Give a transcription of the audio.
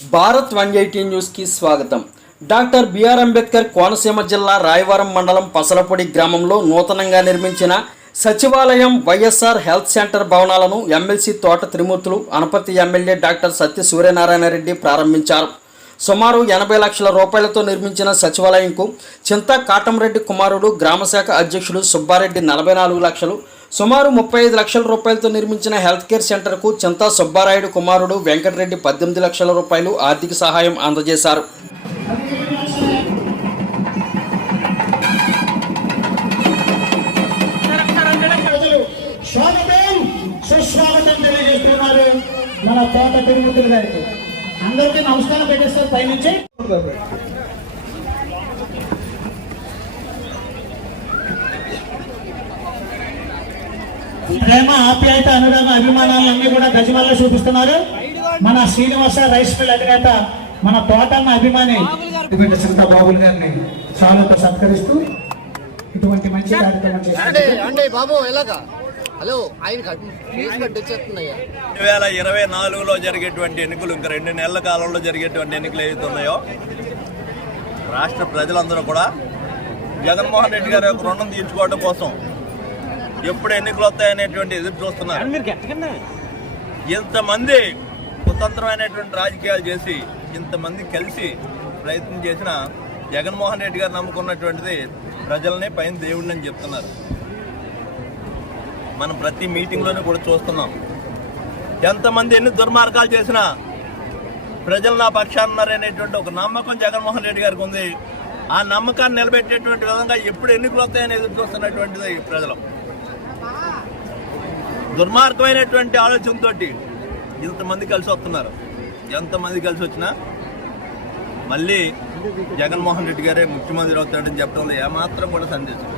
భారత్ 180 న్యూస్కి స్వాగతం. Doctor BR Ambedkar Konaseema జిల్లా రాయవరం మండలం పసలపొడి గ్రామంలో నూతనంగా నిర్మించిన సచివాలయం, వైఎస్ఆర్ హెల్త్ సెంటర్ భవనాలను ఎమ్మెల్సీ తోట త్రిమూర్తులు, అనపర్తి ఎమ్మెల్యే డాక్టర్ సత్య సూర్యనారాయణ రెడ్డి ప్రారంభించారు. సుమారు 80 లక్షల రూపాయలతో నిర్మించిన సచివాలయంకు చింతా కాటంరెడ్డి కుమారుడు, గ్రామశాఖ అధ్యక్షుడు సుబ్బారెడ్డి 44 లక్షలు, సుమారు 35 లక్షల రూపాయలతో నిర్మించిన హెల్త్ కేర్ సెంటర్కు చింతా సుబ్బారాయుడు కుమారుడు వెంకటరెడ్డి 18 లక్షల రూపాయలు ఆర్థిక సహాయం అందజేశారు. మన తోట తిరుమూర్తులు గారికి అందరికీ నమస్కారం పెట్టేస్తారు. పైనుంచి ప్రేమ, ఆప్యాయత, అనురాగ, అభిమానాలన్నీ కూడా గజమాల్లో చూపిస్తున్నారు. మన శ్రీనివాస రైస్ మిల్ అధినేత, మన తోటన్న అభిమాని చింతా బాబుల్ గారిని సాలుతో సత్కరిస్తూ ఇటువంటి మంచి కార్యక్రమం చేస్తారు. 2024లో జరిగేటువంటి ఎన్నికలు, ఇంకా 2 నెలల కాలంలో జరిగేటువంటి ఎన్నికలు ఏవైతే ఉన్నాయో, రాష్ట్ర ప్రజలందరూ కూడా జగన్మోహన్ రెడ్డి గారి యొక్క రుణం తీర్చుకోవడం కోసం ఎప్పుడు ఎన్నికలు వస్తాయనేటువంటి ఎదురు చూస్తున్నారు. ఇంతమంది స్వతంత్రమైనటువంటి రాజకీయాలు చేసి, ఇంతమంది కలిసి ప్రయత్నం చేసిన జగన్మోహన్ రెడ్డి గారు నమ్ముకున్నటువంటిది ప్రజలనే పైన దేవుడిని అని చెప్తున్నారు. మనం ప్రతి మీటింగ్లోనే కూడా చూస్తున్నాం. ఎంతమంది ఎన్ని దుర్మార్గాలు చేసినా ప్రజలు నా పక్షాన ఉన్నారనేటువంటి ఒక నమ్మకం జగన్మోహన్ రెడ్డి గారికి ఉంది. ఆ నమ్మకాన్ని నిలబెట్టేటువంటి విధంగా ఎప్పుడు ఎన్నికలు వస్తాయని ఎదురు చూస్తున్నటువంటిది ప్రజలు. దుర్మార్గమైనటువంటి ఆలోచనతో ఇంతమంది కలిసి వస్తున్నారు. ఎంతమంది కలిసి వచ్చినా మళ్ళీ జగన్మోహన్ రెడ్డి గారే ముఖ్యమంత్రి అవుతాడని చెప్పడంలో ఏమాత్రం కూడా సందేశం.